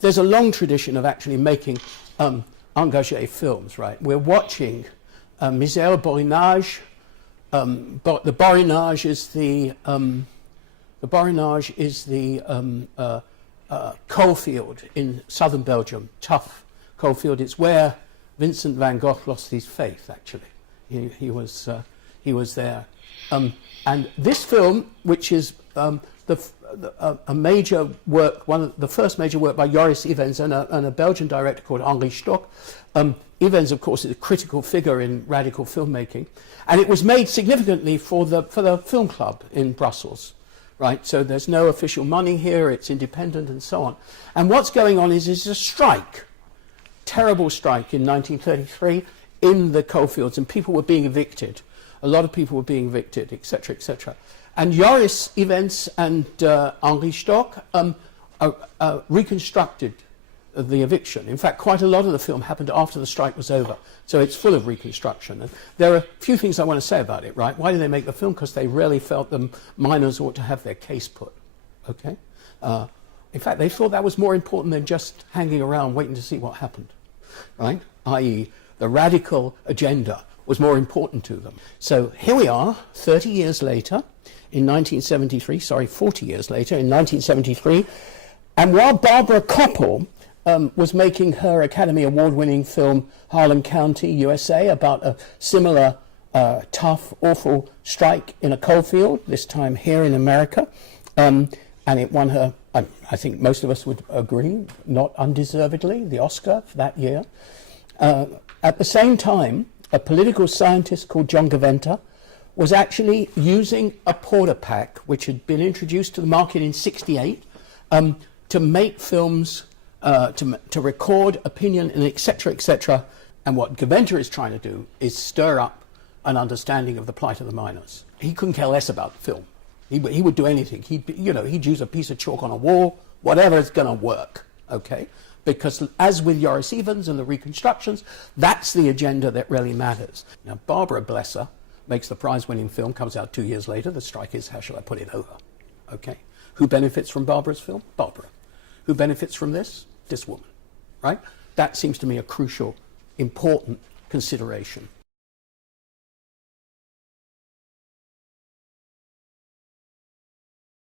there's a long tradition of actually making engagé films, right? We're watching Misère Borinage. But the Borinage is the coalfield in southern Belgium, tough coalfield. It's where Vincent van Gogh lost his faith, actually. He was there. And this film, which is a major work, the first major work by Joris Ivens and a Belgian director called Henri Stock. Ivens, of course, is a critical figure in radical filmmaking, and it was made significantly for the film club in Brussels, right? So there's no official money here; it's independent and so on. And what's going on is a strike, terrible strike in 1933 in the coalfields, and people were being evicted. A lot of people were being evicted, etc., etc. And Joris Ivens and Henri Stock reconstructed the eviction. In fact, quite a lot of the film happened after the strike was over, so it's full of reconstruction. And there are a few things I want to say about it, right? Why did they make the film? Because they really felt the miners ought to have their case put, okay? In fact, they thought that was more important than just hanging around waiting to see what happened, right? I.e., the radical agenda was more important to them. So here we are, 30 years later, in 1973, sorry, 40 years later, in 1973, and while Barbara Koppel was making her Academy Award-winning film Harlan County, USA, about a similar tough, awful strike in a coalfield, this time here in America, and it won her, I think most of us would agree, not undeservedly, the Oscar for that year. At the same time, a political scientist called John Gaventa was actually using a porter pack, which had been introduced to the market in '68, to make films, to record opinion, and etc., etc. And what Gaventa is trying to do is stir up an understanding of the plight of the miners. He couldn't care less about film. He would do anything. He'd use a piece of chalk on a wall, whatever is going to work, okay? Because as with Joris Ivens and the reconstructions, that's the agenda that really matters. Now, Barbara, bless her, makes the prize-winning film, comes out 2 years later. The strike is, how shall I put it, over, okay? Who benefits from Barbara's film? Barbara. Who benefits from this? This woman, right? That seems to me a crucial, important consideration.